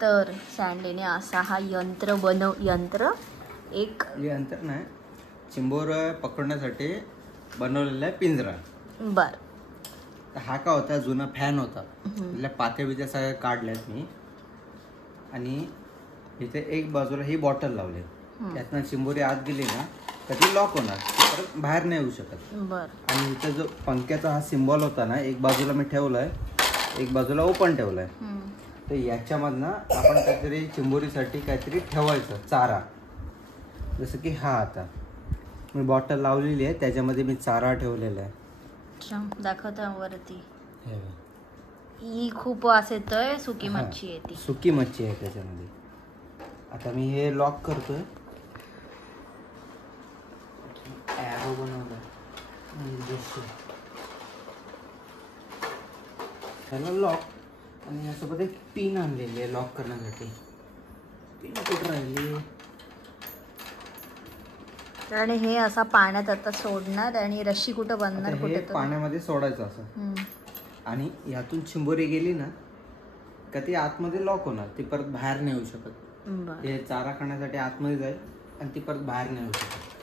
तर सँडीने असा हा यंत्र एक यंत्र नाही, चिंबोर पकडण्यासाठी बनवलेला आहे पिंजरा. बर. हा का होता, जुना फॅन होता, त्यातल्या पात्या बित्या सगळ्या काढल्यात मी, आणि इथे एक बाजूला ही बॉटल लावली, त्यातनं चिंबोरी आत गेली ना तर ती लॉक होणार, परत बाहेर नाही येऊ शकत. बर. आणि इथे जो पंख्याचा हा सिम्बॉल होता ना, एक बाजूला मी ठेवलाय, एक बाजूला ओपन ठेवलाय. तर याच्यामधनं आपण काहीतरी चिंबोरीसाठी काहीतरी ठेवायचं चारा, जसं की हा आता मी बॉटल लावलेली आहे, त्याच्यामध्ये मी चारा ठेवलेला आहे. दाखवता वरती. ही खूप वास येतोय, सुकी मच्छी आहे ती. सुकी मच्छी आहे त्याच्यामध्ये. आता मी हे लॉक करतोय, ॲरो बनवलाय त्याला लॉक, आणि यासोबत एक पिन आणलेली आहे लॉक करण्यासाठी. पिन कुठं राहिली? आणि हे असा पाण्यात आता सोडणार आणि रस्सी कुठं बनणार, हे पाण्यामध्ये सोडायचं असं, आणि यातून चिंबोरी गेली ना का ती आतमध्ये लॉक होणार, ती परत बाहेर नाही येऊ शकत. ते चारा खाण्यासाठी आतमध्ये जाईल आणि ती परत बाहेर नाही येऊ शकत.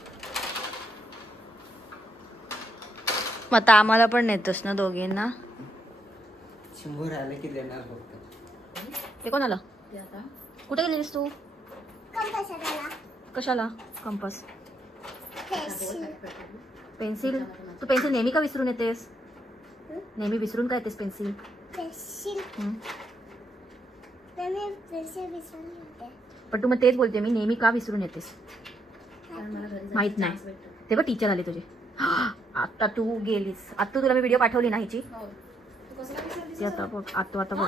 मग आता आम्हाला पण नेतोस ना दोघींना? चिंबोरी आले की देणार फक्त. ते कोण आलं? कुठे गेलीस तू? कशाला कंपास? पेन्सिल? तू पेन्सिल नेहमी का विसरून येतेस? नेहमी विसरून का येतेस पेन्सिल? पण तू मग तेच बोलते, मी नेहमी का विसरून येतेस? माहित नाही. तेव्हा टीचर आले तुझे. आता तू गेलीस, आता तुला मी व्हिडिओ पाठवली ना हिची, आता बघ, आता बघ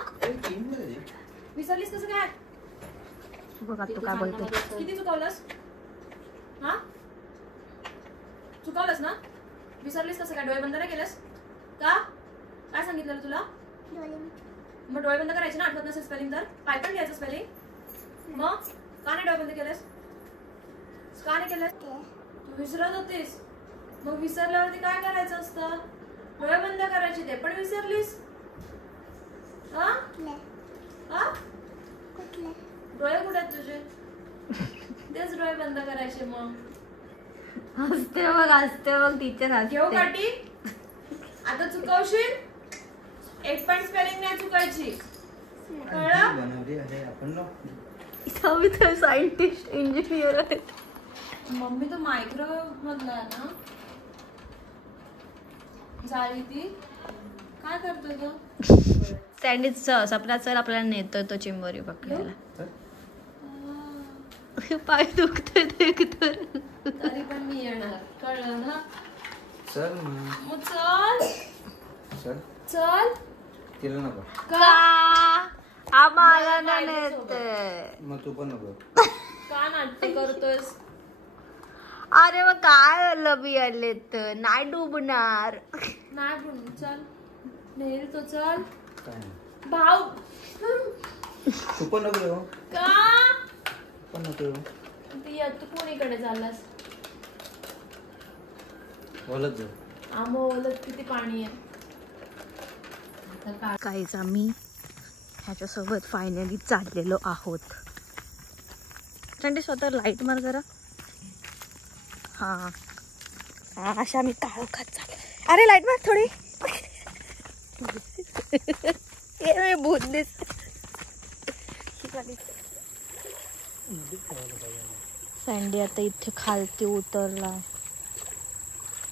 विसरलीस कसं काय? बघ आता काय बोलते. किती चुकवलंस? हा, चुकवलंस ना? विसरलीस कसं काय? डोळे बंद नाही केलंस का? काय सांगितलं तुला? मग डोळे बंद करायचे ना, आठवत नसेल स्पेलिंग तर काय पण घ्यायचं स्पेलिंग. मग का नाही डोळे बंद केलेस? का नाही केलंस? तू विसरत होतीस, मग विसरल्यावरती काय करायचं असतं? डोळे बंद करायचे. ते पण विसरलीस? डोळे कुठे आहेत तुझे? तेच डोळे बंद करायचे. मग हसते बघ टीचर घेऊ काठी. आता चुकवशील, एक पण स्पेलिंग नाही चुकायची, कळलं? बनवली आहे आपण सायंटिस्ट इंजिनियर आहेत. मम्मी तो मायक्रोवेव्ह मधला आहे ना जाळी, ती काय करतोय तो? सँडविच सपना चल आपल्याला नेतोय तो चिंबोरी पकडायला. पाय दुखतोय तरी पण मी येणार, कळलं ना? चल मग चल चल. तिला नको का? आम्हाला नाही नेतोय. मग तू पण नको. का नाट्य करतोयस? अरे मग काय झालं, बियाले तर नाही डुबणार. नाही पण चल, नेल तो. चल काय भाऊ, तू पण नको का पण नको. तू कोणीकडे झालास? बोलत जाऊ. ओलत किती पाणी आहे. काहीच आम्ही ह्याच्यासोबत फायनली चाललेलो आहोत. स्वतः लाईट मार जरा. हा अशा मी काळोखात चालले. अरे लाईट मार थोडी. ये भूत दिस. सँडी आता इथे खालती उतरला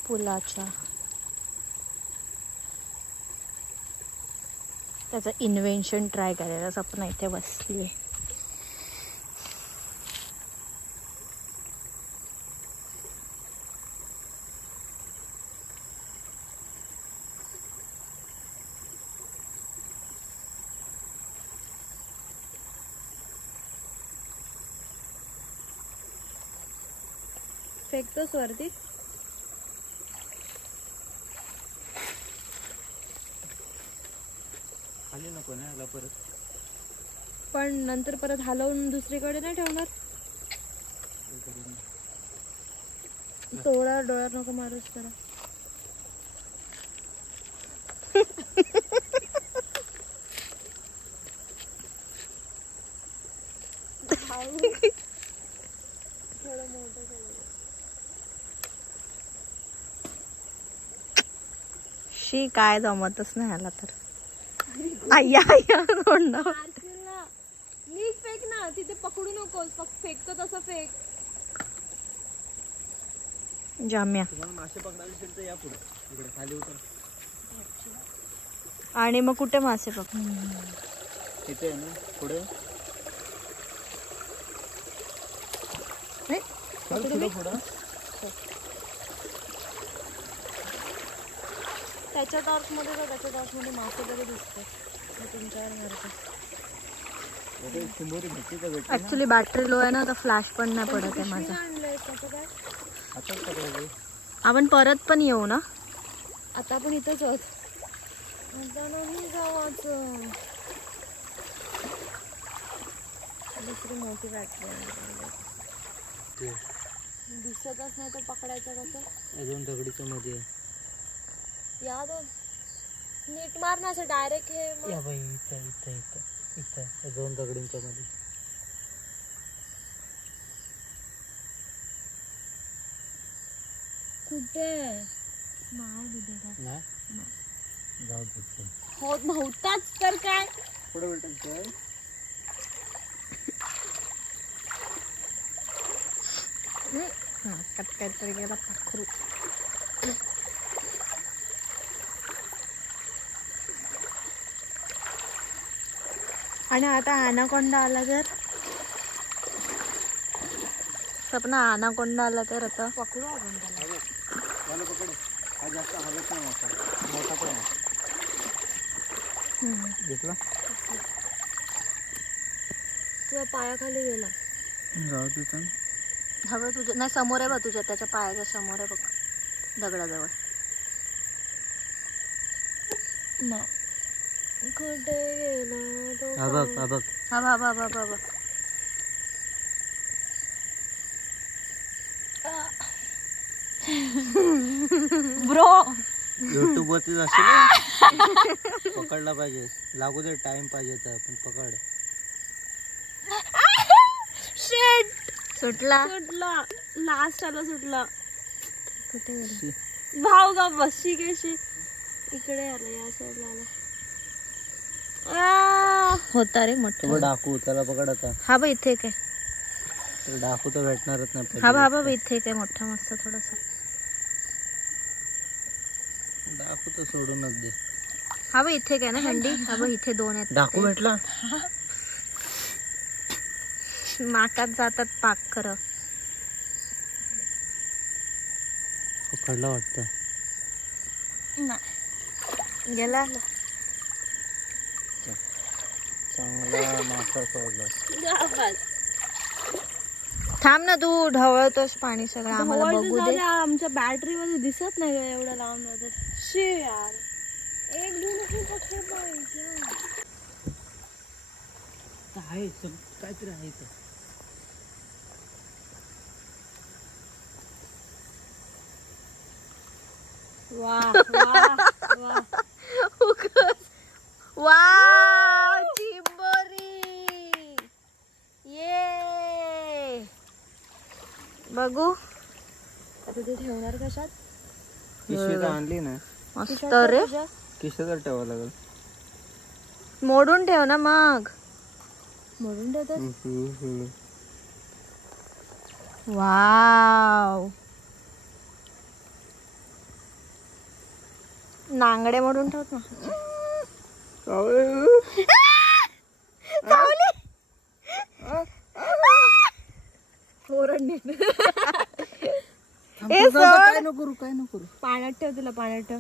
पुलाच्या. त्याचं इन्व्हेन्शन ट्राय करायला सपना इथे बसली. फेकतोस वरती. खाली नको ना आला परत. पण नंतर परत हलवून दुसरीकडे नाही ठेवणार. डोळ्यावर नको मारूस जरा. शी काय जमतच नाही ह्याला तर. आय्या आय्या तोंडावर. नीट फेक ना, तिथे पकडू नकोस, फक्त फेकतो तसं फेक. जाम्या. तुम्हाला मासे पकडायला असेल तर या पुढे, इकडे खाली उतर. आणि मग कुठे मासे पकड? इथे आहे ना पुढे. पुढं त्याच्या टॉर्च मध्ये तर त्याच्या टॉर्च मध्ये मासे तरी दिसते. चिंबोरी भेटते का? भेटते ऍक्च्युली बॅटरी लो आहे ना, तर फ्लॅश पण नाही पडत आहे माझा. आताच पकडायचं. आपण परत पण येऊ ना. आता आपण इथंच आहोत. आता नाही जावाचं. दुसरी मोठी बॅटरी दिसतच नाही तर पकडायचं कसं? अजून दगडीच्या मध्ये आहे. या दोन नीट मार ना, असं डायरेक्ट हे या बाई, इथं इथं इथं इथं दोन दगडींच्या मध्ये. कुठे नाही दिदे का? नाही जाऊ दे. होत नव्हताच तर काय. पुढे भेटायचं. काहीतरी गेला पाखरू. आणि आता आनाकोंडा आला तर सपना, आनाकोंडा आला तर आता पकडू आपण त्याला. मला पकड. हा जास्त हलत नाही मोठा. मोठा पण आहे. दिसला? तुझ्या पायाखाली गेला. जाऊ दे तर. हवं तुझ्या नाही, समोर आहे बघ, तुझ्या त्याच्या पायाच्या समोर आहे बघ, दगडाजवळ. कुठे गेला तो? हा बघ, हा बघ. हा बा बा बा बा. ब्रो युट्यूब वरतीच असेल. पकडला पाहिजे. लागू दे, टाइम पाहिजे तर पण पकड. शेट सुटला. लास्ट आला सुटला. कुठे गेला? भाऊ का बशी कशी इकडे आला, या साईडला आला. होता रे मोठा. डाकू, त्याला पकड आता. हा बा इथे काय. तर डाकू तर भेटणारच नाही. हा बा बा इथे काय मोठा मस्त थोडासा. डाकू तर सोडूनच दे. हा बा इथे काय ना हंडी. हा बा इथे दोन आहेत. डाकू भेटला. नाकात जातात पाक खरं. पकडला वाटतं. गेला. चांगला मासा सोडला. थांब ना, तू ढवळतोस पाणी सगळं, आम्हाला बघू दे. आमच्या बॅटरी मध्ये दिसत नाही का एवढं लांब राहतात. शे यार, एक दोन पक्षी पाहिजे. आहे काहीतरी आहे इथं. वा वा वा. वाव, चिंबोरी. ये बघू. आता ते ठेवणार कशात? पिशवी तर आणली ना. मस्त रे. किशा तर ठेवावं लागेल. मोडून ठेव ना मग. म्हणून ठेवतात. वाव, नांगडे मोडून ठेवत ना. काय नको करू. पाण्यात ठेव, तुला पाण्यात ठेव.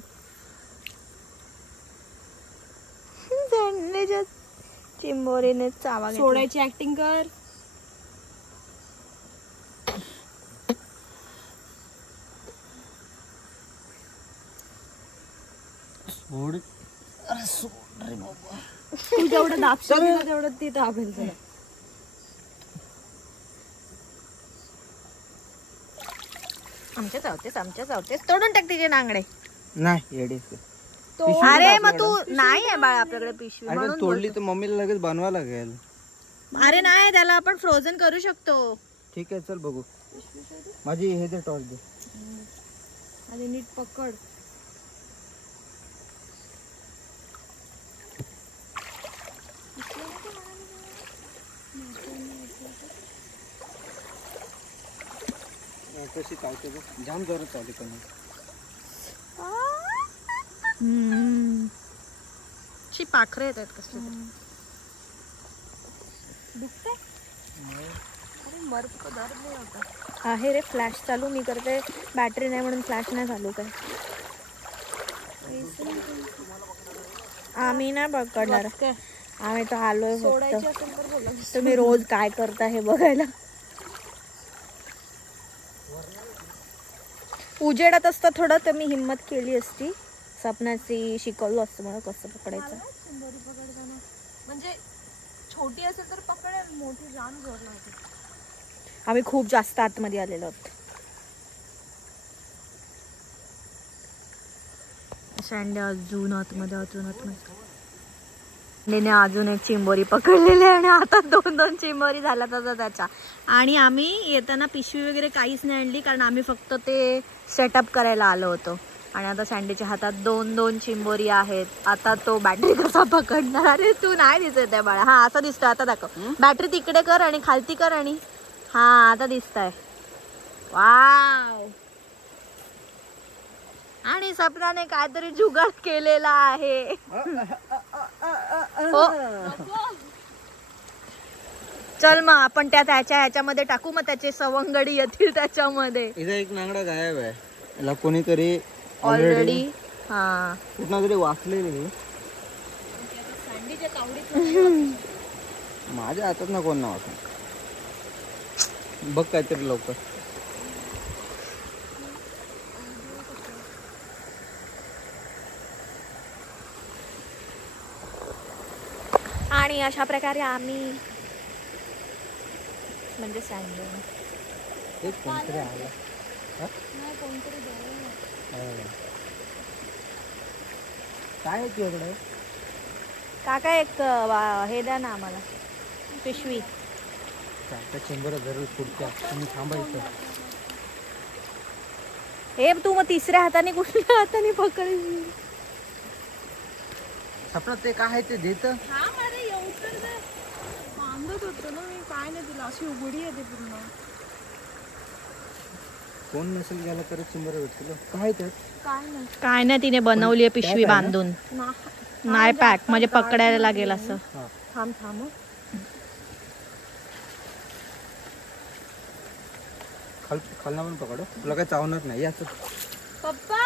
चिंबोरीने चावा घेतला. सोडायची ऍक्टिंग कर. सोड. तू जेवढं दाबशील तेवढं ती दाबेल तुला. आमच्या चावतेस तोडून टाक तिचे नांगडे. नाही येडी. अरे मग तू नाही आहे बाळा आपल्याकडे पिशवी, आणि म्हणून तोडली तर मम्मीला लगेच बनवा लागेल. अरे नाही, त्याला आपण फ्रोझन करू शकतो. ठीक आहे चल बघू. माझी हे दे टॉर्च दे. आणि नीट पकड. कशी चालते बघ, जाम जोरात चालते पण. ची पाखरे येत आहेत कसले. आहे रे फ्लॅश चालू. मी करते, बॅटरी नाही म्हणून फ्लॅश नाही चालू काय. आम्ही नाही पकडणार, आम्ही तर आलोय फक्त. तुम्ही रोज काय करता हे बघायला. उजेडात असतं थोडं तर मी हिम्मत केली असती. सपनाची शिकवलं असतं मला कसं पकडायचं. म्हणजे छोटी असेल तर पकडेल, मोठी जाम जोर लागते. आम्ही खूप जास्त आतमध्ये आलेलो आहोत. सँडी अजून आतमध्ये अजून एक चिंबोरी पकडलेली आहे आणि आता 2-2 चिंबोरी झाल्या त्याच्या. आणि आम्ही येताना पिशवी वगैरे काहीच नाही आणली, कारण आम्ही फक्त ते सेटअप करायला आलो होतो. आणि आता सँडीच्या हातात 2-2 चिंबोरी आहेत. आता तो बॅटरी कसा पकडणार. अरे तू नाही दिसत आहे बाळा. हा असं दिसतं. आता दाखव, बॅटरी तिकडे कर आणि खालती कर. आणि हा आता दिसतंय. वाव. आणि सपनाने काहीतरी जुगाड केलेला आहे. हो. चल मग आपण त्याच्या ह्याच्यामध्ये टाकू, मग त्याचे सवंगडी येतील त्याच्यामध्ये. इथं एक नांगडा गायब आहे. याला कोणीतरी ऑलरेडी हा कुठं तरी वाचलेली. माझ्या हातात ना कोण ना वाचलं. बघ काहीतरी लवकर. आणि अशा प्रकारे आम्ही म्हणजे सँडी कोणतरी आला. काय आहे तुझ्याकडे काका? एक हे द्या ना आम्हाला, पिशवी. चेंबर जरूर पुढच्या तुम्ही थांबायचं. हे तू मग तिसऱ्या हाताने कुठल्या हाताने पकड. सपना ते काय आहे ते देत. सांगत होतो ना मी, काय नाही तुला अशी उघडी आहे ते पूर्ण. कोण नसेल गेला तर चेंबर भेटतील. काय त्यात? काय नाही, तिने बनवली आहे पिशवी बांधून. नाही पॅक म्हणजे पकडायला लागेल असं. थांब खालना पण पकड, तुला काय चावणार नाही. याच पप्पा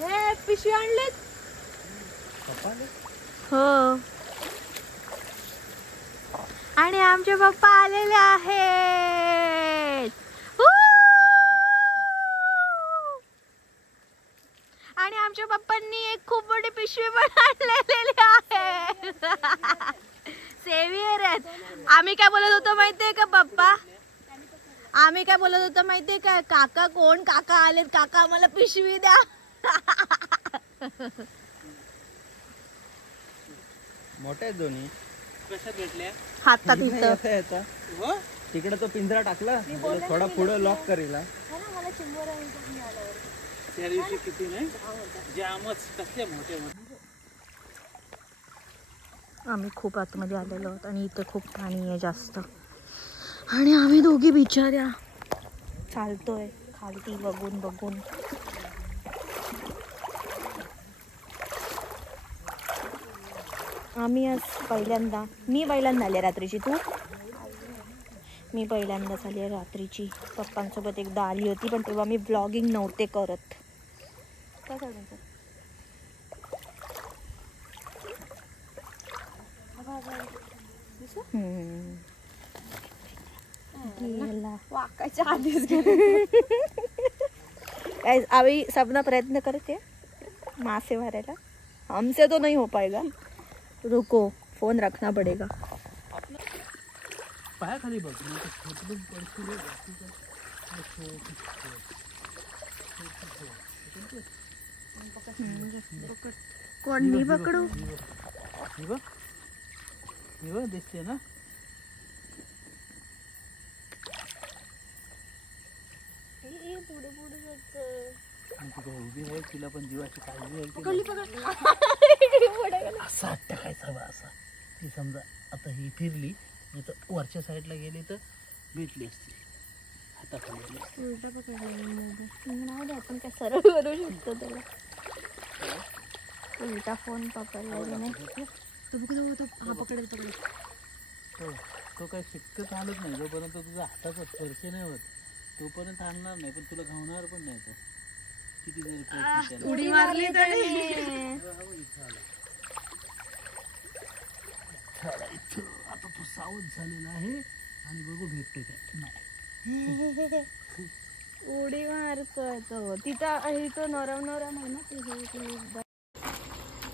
हे पिशवी आणलीत. हो. आणि आमचे पप्पा आलेले आहेत. आणि आमच्या पप्पांनी एक खूप मोठी पिशवी पण आणलेली आहे. सेवियर आहेत. आम्ही काय बोलत होतो माहितीये का पप्पा? आम्ही काय बोलत होतो माहितीये का? काका कोण? काका आलेत, काका आम्हाला पिशवी द्या. मोठे आहेत दोन्ही. कशा भेटल्या? हातात इथं. तिकडे तो पिंजरा टाकला, थोडा पुढे लॉक करीला. त्या दिवशी किती नाही जामच कसले मोठे मोठे. आम्ही खूप आतमध्ये आलेलो आहोत आणि इथे खूप पाणी आहे जास्त. आणि आम्ही दोघी बिचाऱ्या चालतोय खालती बघून बघून. आम्ही आज मी पहिल्यांदा आले रात्रीची. तू? मी पहिल्यांदाच आली आहे रात्रीची. पप्पांसोबत एकदा आली होती, पण तेव्हा मी व्लॉगिंग नव्हते करत. वाकायच्या आधीच अभी सपना प्रयत्न करते मासे मारायला. हमसे तो नहीं हो पाएगा. रुको, फोन रखना पड़ेगा. पाया खाली बघ. कोण? मी पकडू? दिसते ना. उभी आहे, तिला पण जीवाची काळजी आहे. असा हात टाकायचा बा असा. ती समजा आता ही फिरली नाही तर वरच्या साईडला गेली तर भेटली असती हाताखाली. उलटा पकडला आपण काय सरळ करू शकतो त्याला. उलटा फोन पकडला नाही हा पकडेल पकडेल. तो काही शिक्कत आणत नाही. जोपर्यंत तुझा हाताचा स्पर्श नाही होत तोपर्यंत आणणार नाही. पण तुला घावणार पण नाही. तो किती जरी प्रयत्न केला. उडी मारली तरी आता तो सावध झालेला आहे आणि बघू भेटतो काय नाही. उडी मारतोय तो. तिचा तो नरम नरम आहे ना.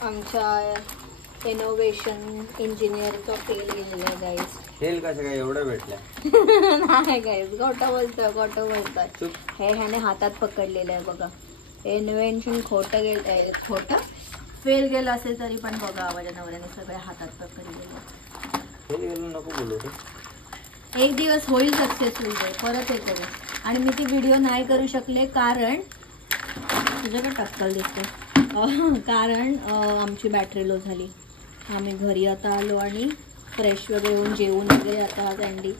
आमच्या इनोव्हेशन इंजिनियरचा फेल गेलेला आहे गाईज. फेल कसं काय एवढं भेटलं? नाही गाईज, खोटं बोलतोय. हे ह्याने हातात पकडलेलं आहे बघा. इन्व्हेन्शन खोटं गेलं, खोटं फेल गेलं असेल तरी पण बघा माझ्या नवऱ्याने सगळ्या हातात पकडलेलं. फेल गेलं नको बोलू रे. एक दिवस होईल सक्सेसफुल परत हे करू. आणि मी ती व्हिडिओ नाही करू शकले कारण तुझ्याकडे टक्कल दिसते. कारण आमची बॅटरी लो झाली. आम्ही घरी आता आलो आणि फ्रेश वगैरे होऊन जेवून वगैरे आता हा कँडी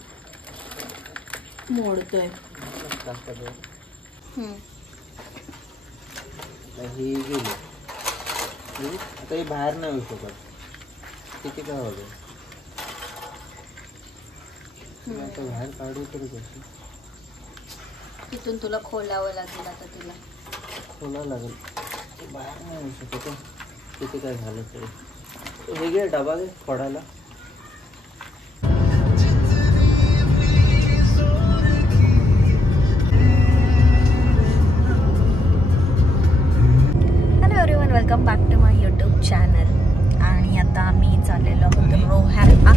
मोडतोय. ही गेली आता ही बाहेर नाही येऊ शकत. किती काय होतं आता बाहेर काढू तरी कशी. तिथून तुला खोलावं लागेल आता. तिला खोलावं लागेल. बाहेर नाही येऊ शकत. किती काय झालं तरी. हे घे डबा घे फोडायला. Hello everyone, welcome back to my YouTube channel. आणि आता आम्ही चाललेलो आहोत रोह्याला.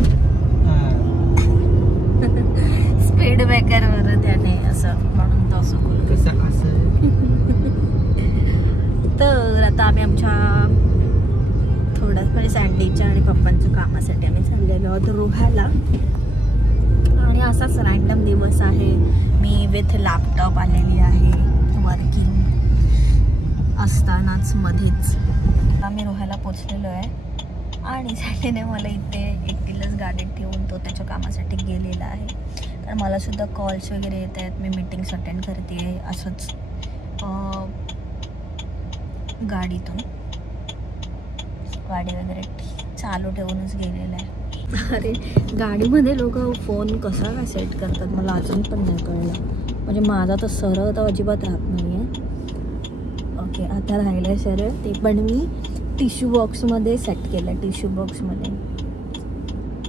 स्पीड ब्रेकरवर त्याने असं म्हणून तो असं बोलतो. तर आता आम्ही आमच्या थोड्याच म्हणजे सँडीच्या आणि पप्पांच्या कामासाठी आम्ही चाललेलो आहोत रोह्याला. आणि असाच रँडम दिवस आहे. मी विथ लॅपटॉप आलेली आहे वर्किंग असतानाच मध्येच. आम्ही रोह्याला पोचलेलो आहे आणि सँडीने मला इथे एकटीलाच गाडीत ठेवून तो त्याच्या कामासाठी गेलेला आहे. कारण मला सुद्धा कॉल्स वगैरे येत आहेत. मी मीटिंग्स अटेंड करते असंच गाडीतून. गाडी वगैरे चालू ठेवूनच गेलेलं आहे. अरे गाडीमध्ये लोक फोन कसा काय सेट करतात मला अजून पण नाही कळलं. म्हणजे माझा तर सरळ तर अजिबात राहत नाही आहे. ओके आता राहिलं आहे सरळ. ते पण मी टिश्यू बॉक्समध्ये सेट केलं. टिश्यू बॉक्समध्ये.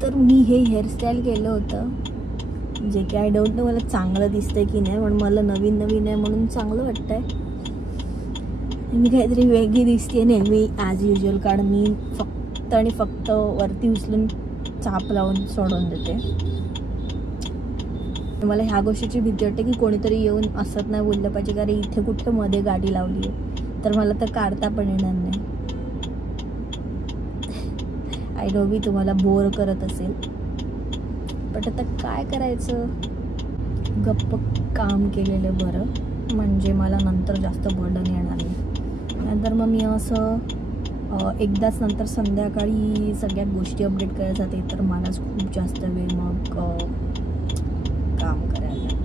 तर मी हे हेअरस्टाईल केलं होतं जे की आय डोंट नो मला चांगलं दिसतंय की नाही. पण मला नवीन नवीन आहे म्हणून चांगलं वाटतंय. मी काहीतरी वेगळी दिसते नेहमी ॲज युजल. कारण मी फक्त आणि फक्त वरती उचलून चाप लावून सोडून देते. मला ह्या गोष्टीची भीती वाटते की कोणीतरी येऊन असत नाही बोललं पाहिजे कारण इथे कुठे मध्ये गाडी लावली आहे तर मला तर काढता पण येणार नाही. आय नो मी तुम्हाला बोर करत असेल पण आता काय करायचं. गप्प काम केलेलं बरं. म्हणजे मला नंतर जास्त बर्डन येणार नाही. नंतर मग मी असं एकदाच नंतर संध्याकाळी सगळ्या गोष्टी अपडेट करायला जाते तर मलाच खूप जास्त वेळ मग काम करायला लागतं.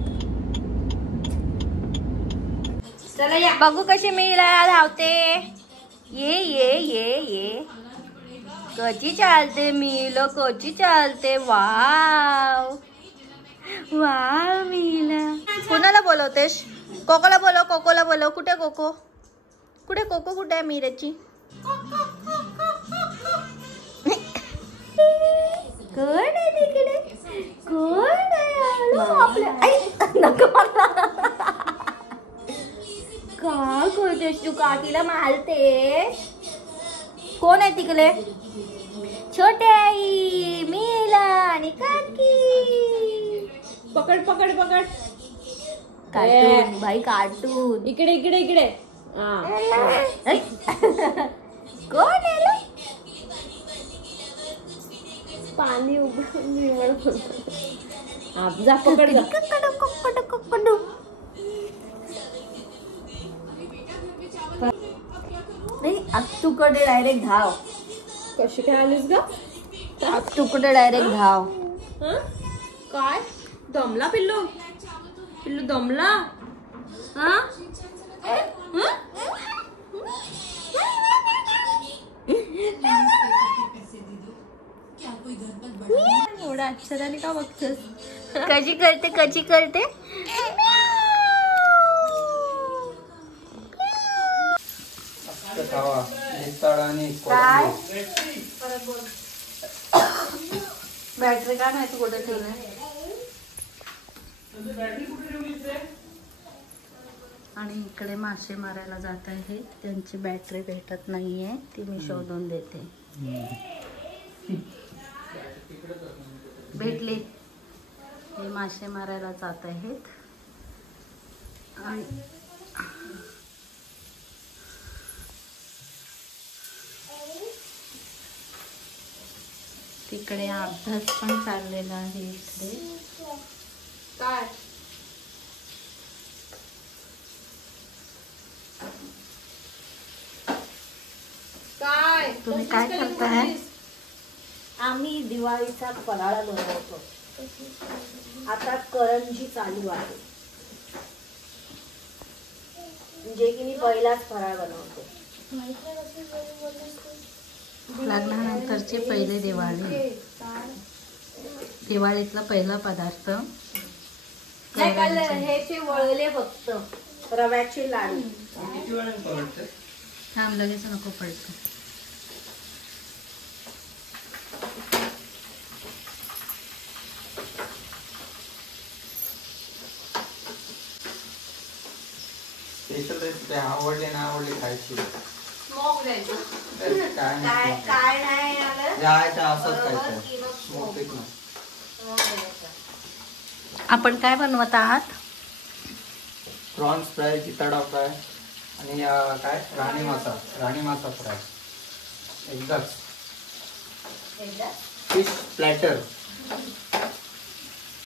बघू कशी मी धावते. ये ये ये ये कशी चालते मीला कशी चालते. वाव वाव मीला. कुणाला बोलवतेस? कोकोला बोलव. कोकोला बोलव. कुठे कोको? कुठे कोको? कुठे आहे मीराची? कोण आहे तिकडे? कोण आहे आपल्या? नको मला. का करतेस तू? काकीला मारते. कोण आहे तिकडे? छोटे आई मीला आणि काकी. पकड पकड पकड. कार्टून भाई कार्टून. इकडे इकडे इकडे. कोण आहे? पाणी जा पकड जा. आत्तूकडे डायरेक्ट धाव. कशी काय आलीस ग? आत्तूकडे डायरेक्ट धाव. हं? काय दमला पिल्लू? पिल्लू दमला? हा? एवढ्या अक्षराने का बघतेस? कशी करते कशी करते. खावा निस्ताळ आणि काय? कोथिंबीर. बॅटरी काय माहिती कुठे ठेवलं. आणि इकडे मासे मारायला जात आहे. त्यांची बॅटरी भेटत नाहीये, ती मी शोधून देते. भेटली. हे मासे मारायला जात आहेत. आणि तिकडे अभ्यास पण चाललेला आहे. इकडे काय काय तुम्ही काय करताय? आम्ही दिवाळीचा फराळ बनवतो. आता करंजी चालू आहे, जे की मी पहिलाच फराळ बनवते. लग्नानंतरची पहिली दिवाळी. दिवाळीतला पहिला पदार्थ हे वळले फक्त रव्याचे लाडू. किती वेळाने पलटते? थांब, लगेच नको पडतो. स्पेशल रेसिपी आवडली ना आवडली खायची. स्मोक द्यायचं. काय काय नाही आलं. जायचं असंच खायचं. स्मोक ना. आपण काय बनवत आहात? प्रॉन्स फ्राय, चिताडा फ्राय आणि काय राणी मासा फ्राय. एकदाच फिश प्लॅटर.